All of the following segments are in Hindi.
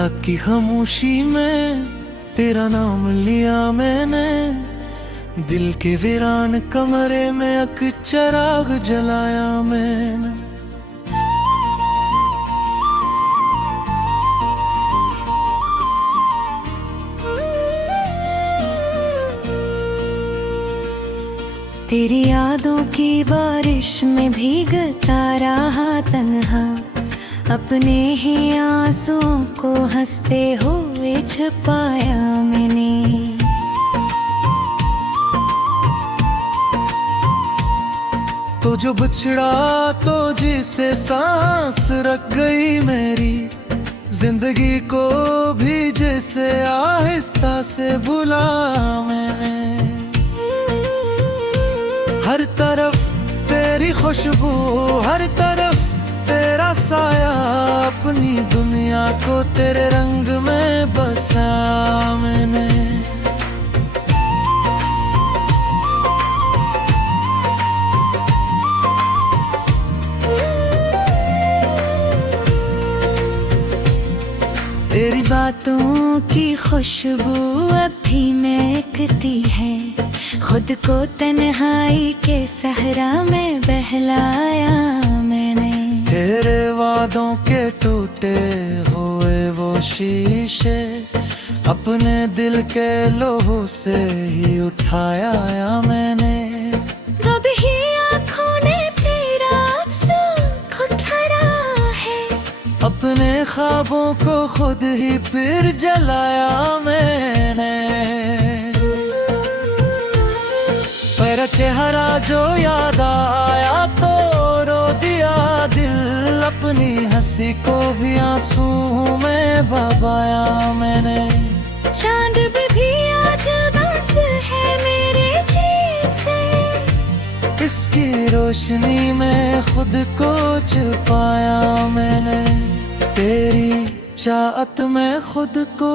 रात की खामोशी में तेरा नाम लिया मैंने, दिल के वीरान कमरे में एक चिराग जलाया मैंने। तेरी यादों की बारिश में भीगता रहा तन्हा, अपने ही आंसुओं को हंसते हुए छुपाया मैंने। तो जो बिछड़ा तो जिसे सांस रख गई मेरी, जिंदगी को भी जैसे आहिस्ता से भुला मैंने। हर तरफ तेरी खुशबू, हर तरफ तेरा साया, अपनी दुनिया को तेरे रंग में बसा मैंने। तेरी बातों की खुशबू अभी महकती है, खुद को तन्हाई के सहरा में बहलाया मैंने। तेरे वादों के टूटे हुए वो शीशे, अपने दिल के लोहों से ही उठाया मैंने। अब ही आँखों ने तेरा अक्स उठाया है, अपने ख्वाबों को खुद ही फिर जलाया मैंने। तेरा चेहरा जो याद आया तो रो दिया दिल, अपनी हंसी को भी आंसू में बहाया मैंने। चांद भी आज उदास है मेरे जैसे, इसकी रोशनी में खुद को छुपाया मैंने। तेरी चाहत में खुद को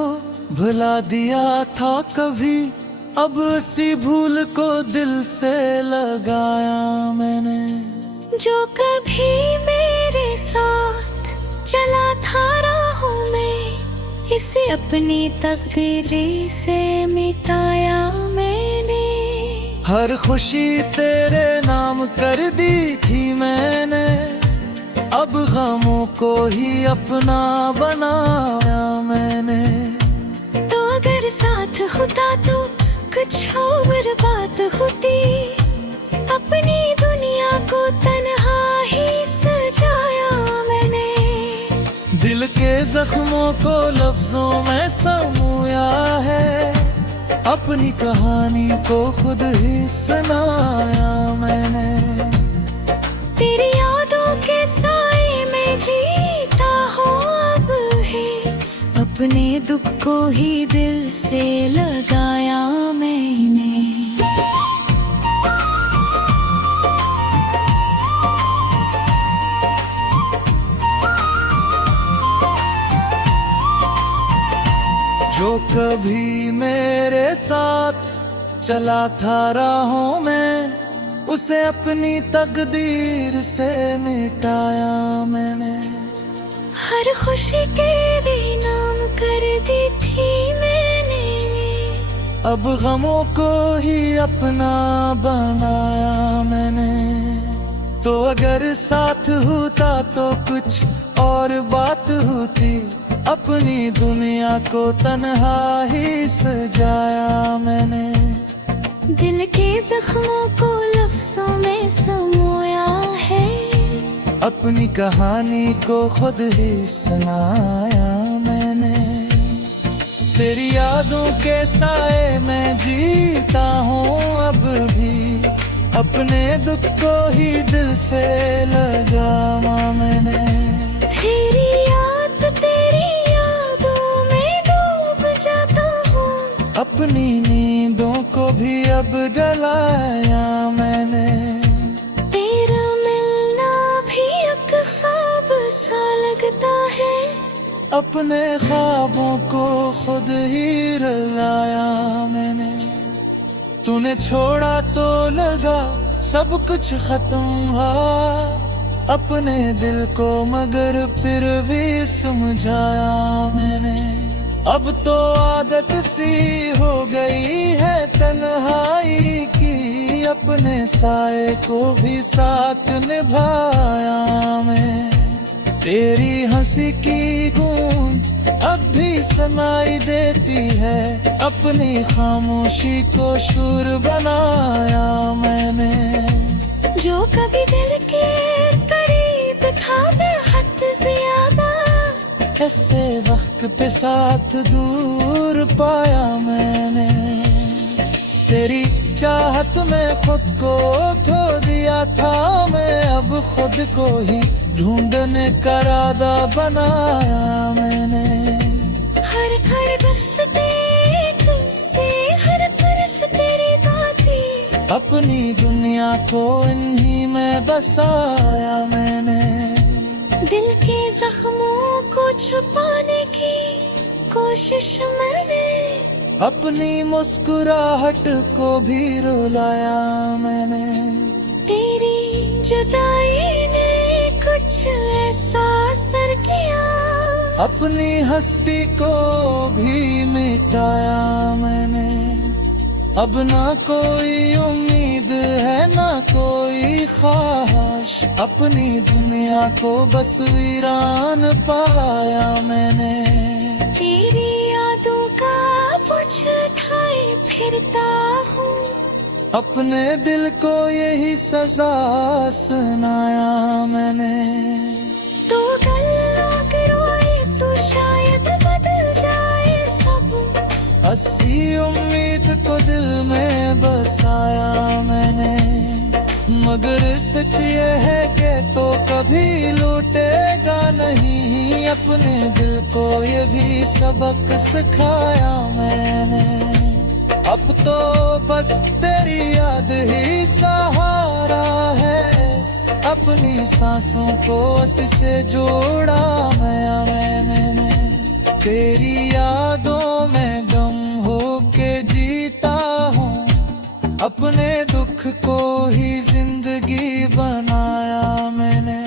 भुला दिया था कभी, अब उसी भूल को दिल से लगाया मैंने। जो कभी मेरे साथ चला था राहों में, इसे अपनी तकदीर से मिटाया मैंने। हर खुशी तेरे नाम कर दी थी मैंने, अब गमों को ही अपना बनाया मैंने। तो अगर साथ होता तो कुछ और बात होती, अपनी दुनिया को तन्हा ही सजाया मैंने। दिल के जख्मों को लफ्जों में समूया है, अपनी कहानी को खुद ही सुनाया मैंने। तेरी यादों के साए में जीता हूँ अब है, अपने दुख को ही दिल से लगाया मैंने। जो कभी मेरे साथ चला था राहों में, उसे अपनी तकदीर से मिटाया मैंने। हर खुशी के भी नाम कर दी थी मैंने, अब गमों को ही अपना बनाया मैंने। तो अगर साथ होता तो कुछ और बात होती, अपनी दुनिया को तन्हा ही सजाया मैंने। दिल के जख्मों को लफ्जों में समोया है, अपनी कहानी को खुद ही सुनाया मैंने। तेरी यादों के साए में जीता हूँ अब भी, अपने दुख को ही दिल से लगाया मैंने। तेरी यादों में डूब जाता हूँ, अपनी नींदों को भी अब डलाया मैंने। तेरा मिलना भी एक ख्वाब सा लगता है, अपने ख्वाबों को खुद ही रुलाया मैंने। तूने छोड़ा तो लगा सब कुछ खत्म हुआ, अपने दिल को, मगर फिर भी समझाया मैंने। अब तो आदत सी हो गई है तन्हाई की, अपने साए को भी साथ निभाया मैं। तेरी हंसी की गूंज अब भी सुनाई देती है, अपनी खामोशी को सुर बनाया मैंने। जो कभी दिल के करीब था बेहद ज्यादा, ऐसे वक्त पे साथ दूर पाया मैंने। तेरी चाहत में खुद को खो दिया था मैं, अब खुद को ही ढूंढने का इरादा बनाया मैंने। हर हर बरसते तुझसे, हर तरफ तेरी बातें, अपनी दुनिया को इन्हीं में बसाया मैंने। दिल के जख्मों को छुपाने की कोशिश मैंने, अपनी मुस्कुराहट को भी रुलाया मैंने। तेरी जुदाई ने कुछ ऐसा असर किया, अपनी हस्ती को भी मिटाया मैंने। अब ना कोई उम्मीद है ना कोई ख्वाहिश, अपनी दुनिया को बस वीरान पाया मैंने। तेरी यादों का बोझ उठाए फिरता हूँ, अपने दिल को यही सजा सुनाया मैंने। तो गल्ला रोए तो शायद बदल जाए सब, हंसी उम्मीद को दिल में बसाया मैंने। मगर सच ये है कि तो कभी लौटेगा नहीं, अपने दिल को ये भी सबक सिखाया मैंने। अब तो बस तेरी याद ही सहारा है, अपनी सांसों को से जोड़ा मैंने। तेरी यादों में गम हो के जीता हूँ, अपने दुख को ही जिंदगी बनाया मैंने।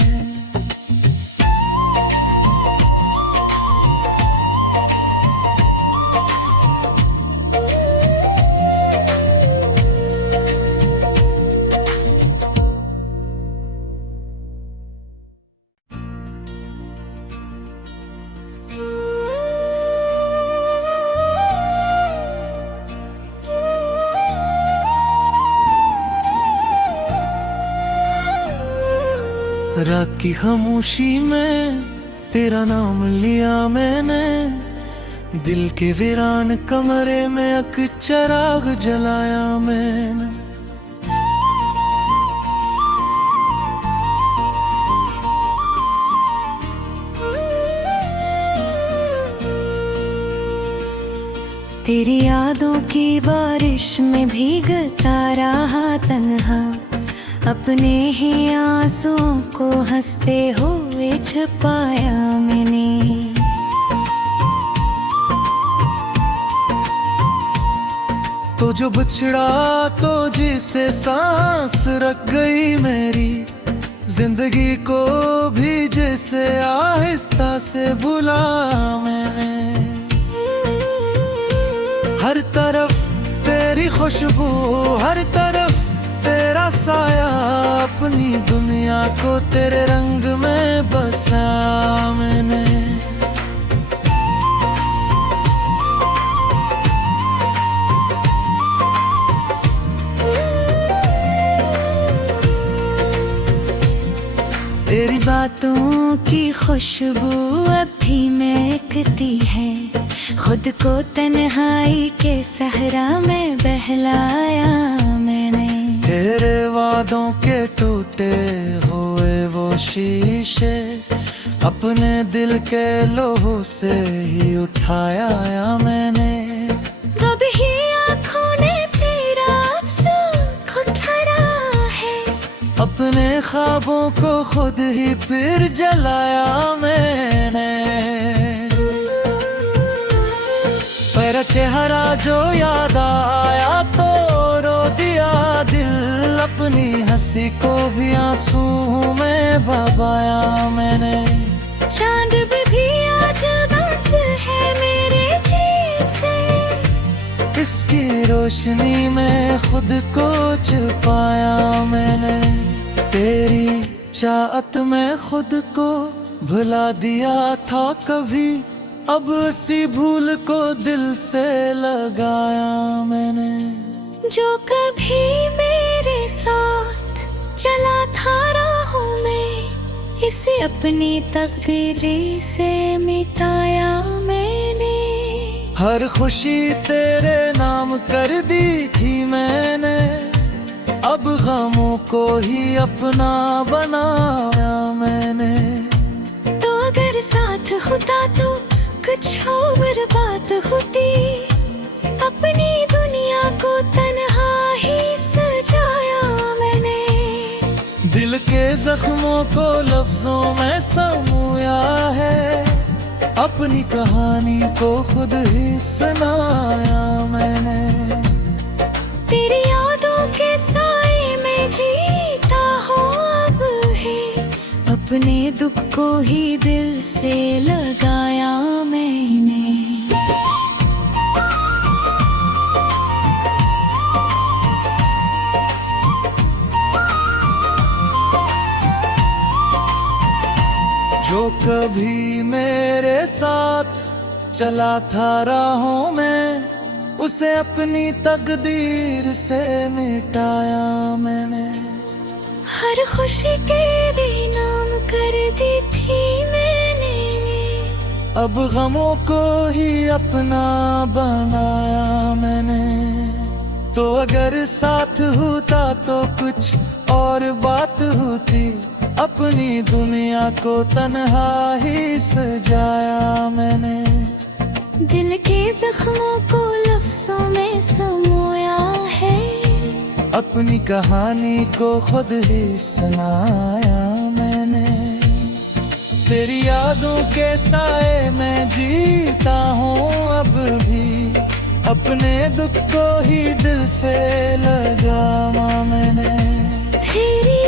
रात की खामोशी में तेरा नाम लिया मैंने, दिल के वीरान कमरे में एक चिराग जलाया मैंने। तेरी यादों की बारिश में भीगता रहा तन्हा, अपने ही आंसुओं को हंसते हुए छुपाया मैंने। तो जो बिछड़ा तो जिसे सांस रख गई मेरी, जिंदगी को भी जैसे आहिस्ता से भुला मैंने। हर तरफ तेरी खुशबू, हर तरफ तेरा साया, अपनी दुनिया को तेरे रंग में बसा मैंने। तेरी बातों की खुशबू अब भी महकती है, खुद को तन्हाई के सहरा में बहलाया मैंने। तेरे वादों के टूटे हुए वो शीशे, अपने दिल के लोहों से ही उठाया मैंने। अब ही आँखों ने तेरा सुख ठहरा है, अपने ख्वाबों को खुद ही फिर जलाया मैंने। तेरा चेहरा जो याद आया तो रो दिया दिल, अपनी हंसी को भी आंसू में बहाया मैंने। चांद भी आज उदास है मेरे जैसे, इसकी रोशनी में खुद को छुपाया मैंने। तेरी चाहत में खुद को भुला दिया था कभी, अब उसी भूल को दिल से लगाया मैंने। जो कभी मेरे साथ चला था राहों में, इसे अपनी तकदीर से मिटाया मैंने। हर खुशी तेरे नाम कर दी थी मैंने, अब गमों को ही अपना बनाया मैंने। तो अगर साथ होता तो कुछ और बात होती, अपनी दुनिया को तन्हा ही सजाया मैंने। दिल के जख्मों को लफ्जों में समूया है, अपनी कहानी को खुद ही सुनाया मैंने। तेरी यादों के साए में जीता हूँ अब है, अपने दुख को ही दिल से लगाया मैंने। जो कभी मेरे साथ चला था राहों में, उसे अपनी तकदीर से मिटाया मैंने। हर खुशी के भी नाम कर दी थी मैंने, अब गमों को ही अपना बनाया मैंने। तो अगर साथ होता तो कुछ और बात होती, अपनी दुनिया को तन्हा ही सजाया मैंने। दिल के जख्मों को लफ्जों में समोया है, अपनी कहानी को खुद ही सुनाया मैंने। तेरी यादों के साए में जीता हूँ अब भी, अपने दुख को ही दिल से लगाया मैंने। तेरी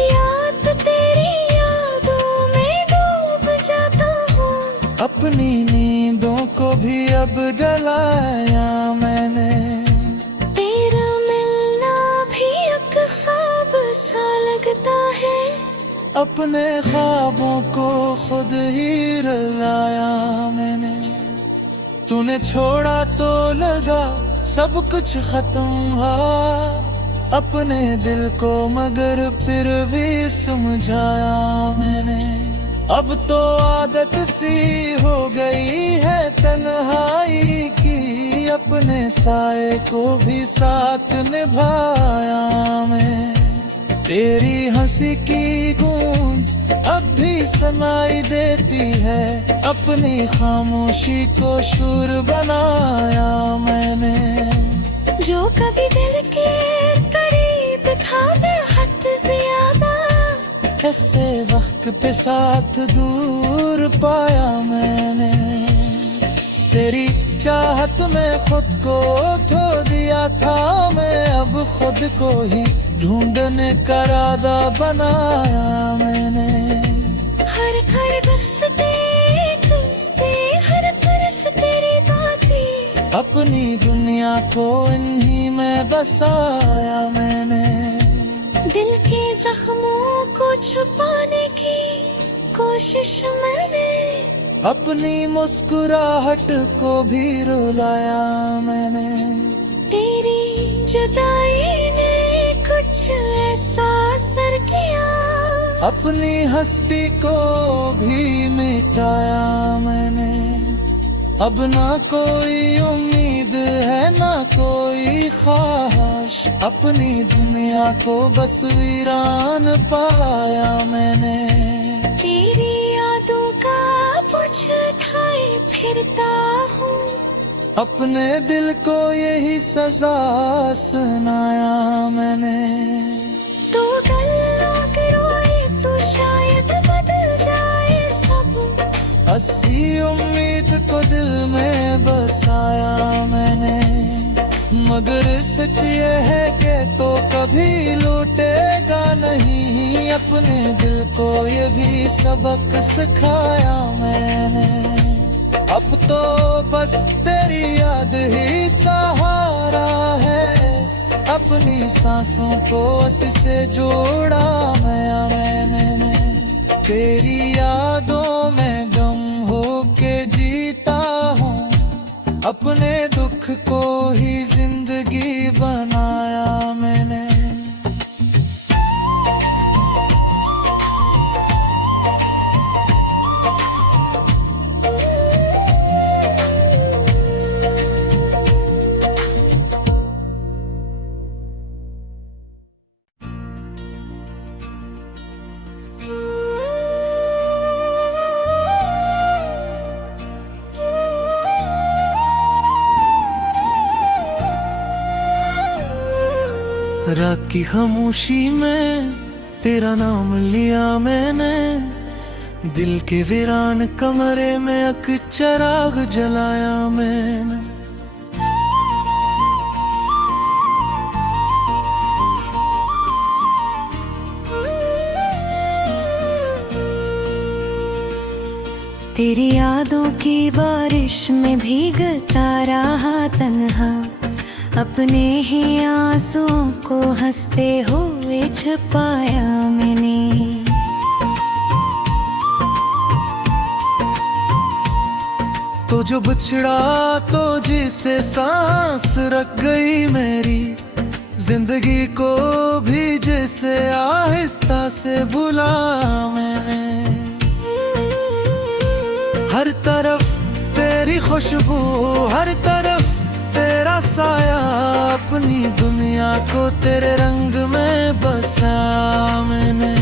यादों में डूब जाता हूँ, अपनी नींदों को भी अब डलाया मैंने। तेरा मिलना भी एक ख्वाब सा लगता है, अपने ख्वाबों को खुद ही रुलाया मैंने। तूने छोड़ा तो लगा सब कुछ खत्म हुआ, अपने दिल को मगर फिर भी समझाया मैंने। अब तो आदत सी हो गई है तन्हाई की, अपने साए को भी साथ निभाया मैं। तेरी हंसी की गूंज अब भी सुनाई देती है, अपनी खामोशी को सुर बनाया मैंने। जो कभी दिल के करीब था बेहद ज्यादा, ऐसे वक्त पे साथ दूर पाया मैंने। तेरी चाहत में खुद को खो दिया था मैं, अब खुद को ही ढूंढने का इरादा बनाया मैंने। हर बरसते तुझसे हर तरफ तेरी बातें, अपनी दुनिया को इन्हीं में बसाया मैंने। दिल के जख्मों को छुपाने की कोशिश मैंने, अपनी मुस्कुराहट को भी रुलाया मैंने। तेरी जुदाई ने कुछ ऐसा असर किया, अपनी हस्ती को भी मिटाया मैंने। अब ना कोई उम्मीद है ना कोई ख्वाहिश, अपनी दुनिया को बस वीरान पाया मैंने। तेरी यादों का बोझ उठाए फिरता हूँ, अपने दिल को यही सजा सुनाया मैंने। तो गल्ला रोए तो शायद बदल जाए सब, हंसी उम्मीद को दिल में बसाया मैंने। मगर सच ये है कि तो कभी लौटेगा नहीं। अपने दिल को ये भी सबक सिखाया मैंने। अब तो बस तेरी याद ही सहारा है। अपनी सांसों को से जोड़ा मैंने। तेरी यादों में गम हो के जीता हूँ। अपने दुख को ही जिंदगी बनाया मैंने। रात की खामोशी में तेरा नाम लिया मैंने। दिल के वीरान कमरे में एक चिराग जलाया मैंने। तेरी यादों की बारिश में भीगता रहा तन्हा। अपने ही आंसुओं को हंसते हुए छुपाया मैंने। तो जो बिछड़ा तो जिसे सांस रख गई मेरी। जिंदगी को भी जैसे आहिस्ता से भुला मैंने। हर तरफ तेरी खुशबू, हर तरफ तेरा साया। अपनी दुनिया को तेरे रंग में बसा मैंने।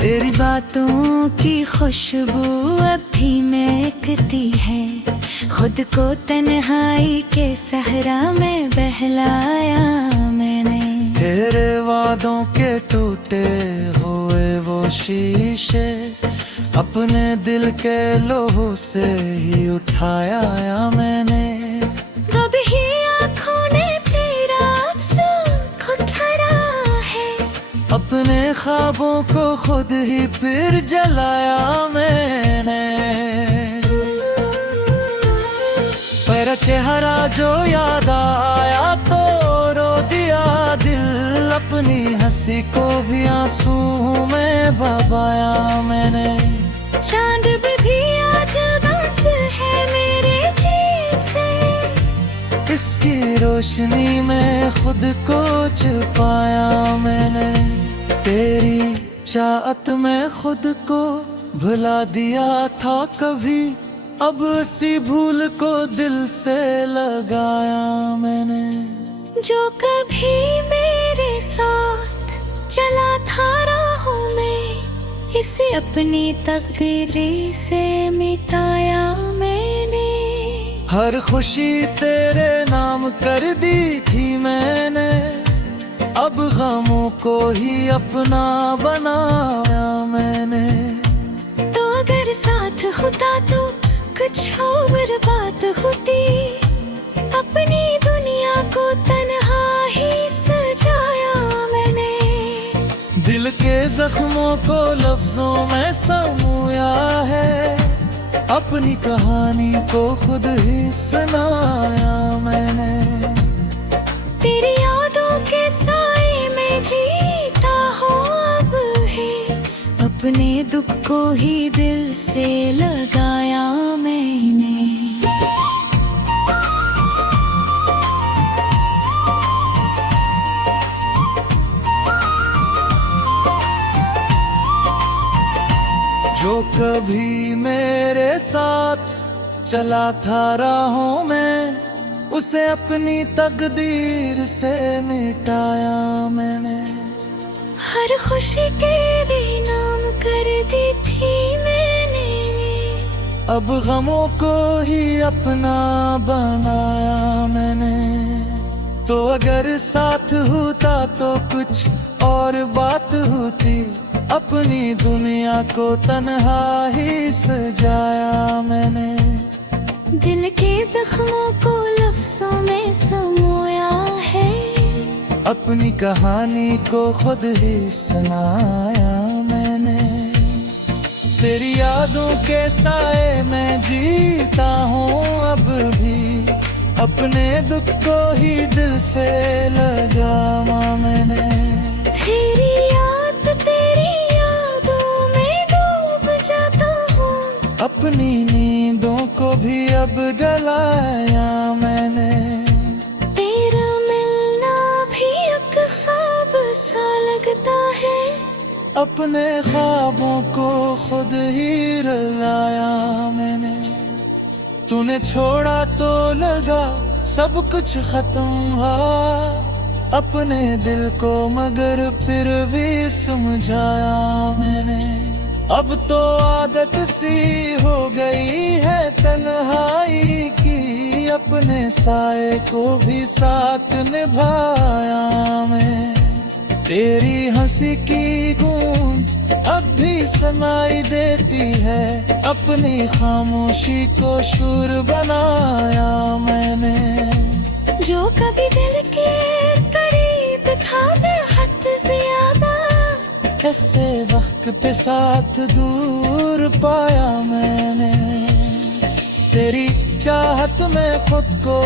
तेरी बातों की खुशबू अब भी महकती है। खुद को तन्हाई के सहरा में बहलाया मैंने। तेरे वादों के टूटे हुए वो शीशे अपने दिल के लोहों से ही उठाया मैंने। अब ही आँखों ने तेरा अफसोस उठाया है। अपने ख्वाबों को खुद ही फिर जलाया मैंने। तेरा चेहरा जो याद आया तो रो दिया दिल। अपनी हंसी को भी आंसू में बहाया मैंने। चांद भी आज उदास है मेरे जैसे। इसकी रोशनी में खुद को छुपाया मैंने। तेरी चाहत में खुद को भुला दिया था कभी। अब उसी भूल को दिल से लगाया मैंने। जो कभी मेरे साथ चला था राहों में। इसे अपनी तकदीर से मिटाया मैंने। हर खुशी तेरे नाम कर दी थी मैंने। अब गमों को ही अपना बनाया मैंने। तो अगर साथ होता तो कुछ और बात होती। अपनी दुनिया को तन्हा ही सजाया मैंने। दिल के जख्मों को लफ्जों में समूया है। अपनी कहानी को खुद ही सुनाया मैंने। तेरी यादों के साए में जीता हूँ अब है। अपने दुख को ही दिल से लगाया मैंने। जो कभी मेरे साथ चला था राहों में। उसे अपनी तकदीर से मिटाया मैंने। हर खुशी के भी नाम कर दी थी मैंने। अब गमों को ही अपना बनाया मैंने। तो अगर साथ होता तो कुछ और बात अपनी दुनिया को तन्हा ही सजाया मैंने। दिल के जख्मों को लफ्जों में समोया है, अपनी कहानी को खुद ही सुनाया मैंने। तेरी यादों के साए में जीता हूँ अब भी, अपने दुख को ही दिल से लगावा मैंने। तेरी यादों में डूब जाता हूँ, अपनी नींदों को भी अब डलाया मैंने। तेरा मिलना भी एक ख्वाब सा लगता है, अपने ख्वाबों को खुद ही रुलाया मैंने। तूने छोड़ा तो लगा सब कुछ खत्म हुआ, अपने दिल को मगर फिर भी समझाया मैंने। अब तो आदत सी हो गई है तन्हाई की, अपने साए को भी साथ निभाया मैं। तेरी हंसी की गूंज अब भी सुनाई देती है, अपनी खामोशी को सुर बनाया मैंने। जो कभी दिल के करीब था बेहद ज्यादा, ऐसे वक्त पे साथ दूर पाया मैंने। तेरी चाहत में खुद को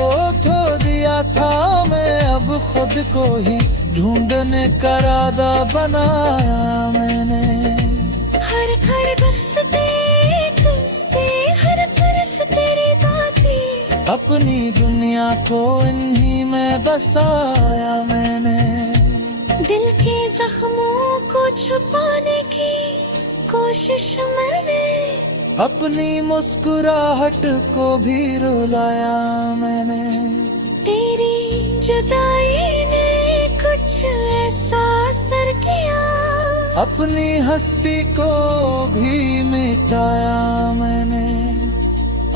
खो दिया था मैं, अब खुद को ही ढूंढने का इरादा बनाया मैंने। हर बरसते से हर तरफ तेरी बातें, अपनी दुनिया को इन्हीं में बसाया मैंने। दिल के जख्मों को छुपाने की कोशिश मैंने, अपनी मुस्कुराहट को भी रुलाया मैंने। तेरी जुदाई ने कुछ ऐसा असर किया, अपनी हस्ती को भी मिटाया मैंने।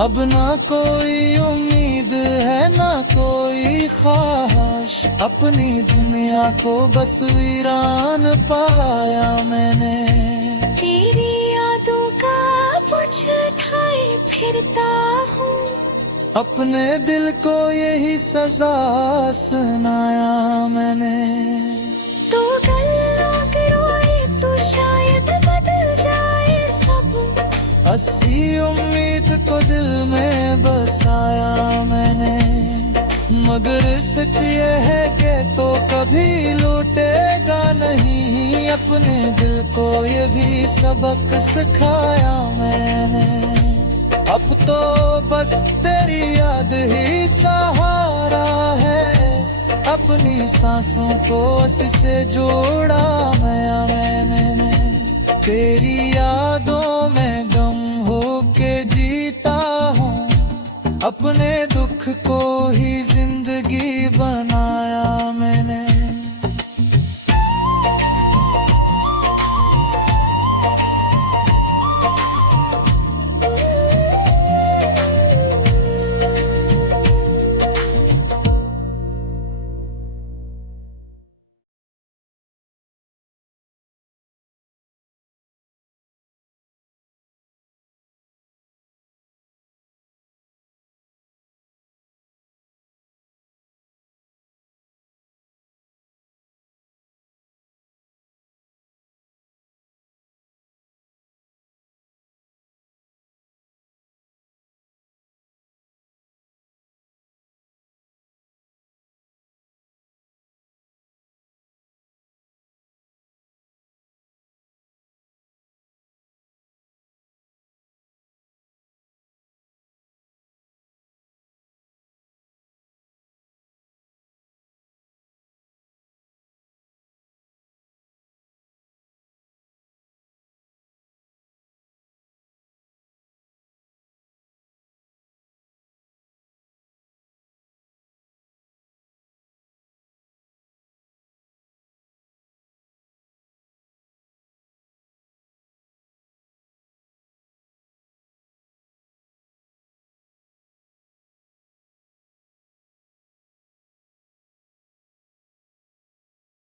अब ना कोई उम्मीद है ना कोई ख्वाहिश, अपनी दुनिया को बस वीरान पाया मैंने। तेरी यादों का बोझ उठाए फिरता हूँ, अपने दिल को यही सजा सुनाया मैंने। तो गल्ला रोए तो शायद बदल जाए सब, हंसी उम्मीद को दिल में बसाया मैंने। मगर सच ये है कि तो कभी लौटेगा नहीं, अपने दिल को ये भी सबक सिखाया मैंने। अब तो बस तेरी याद ही सहारा है, अपनी सांसों को से जोड़ा मैंने। तेरी यादों में गम हो के जीता हूँ, अपने दुख को ही